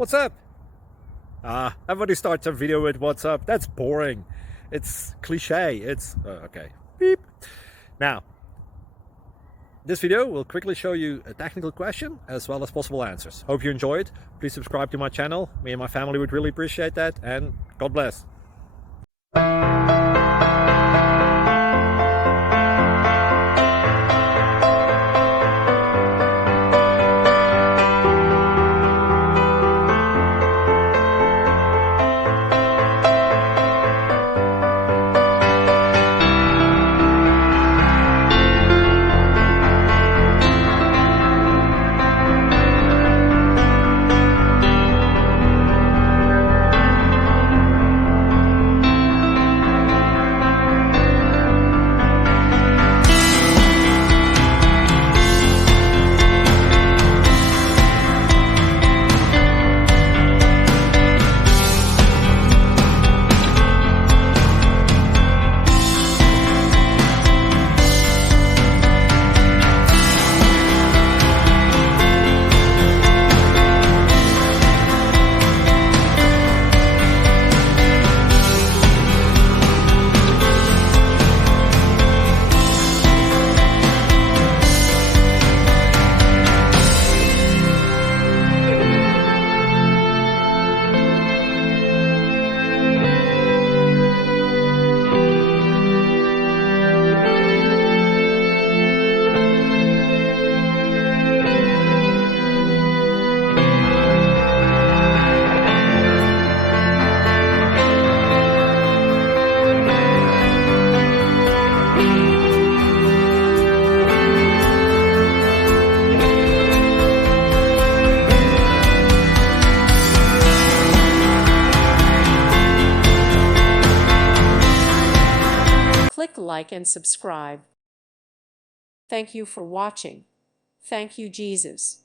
What's up? Everybody starts a video with what's up. That's boring. It's cliche. It's okay. Beep. Now, this video will quickly show you a technical question as well as possible answers. Hope you enjoy it. Please subscribe to my channel. Me and my family would really appreciate that, and God bless. Click like and subscribe. Thank you for watching. Thank you, Jesus.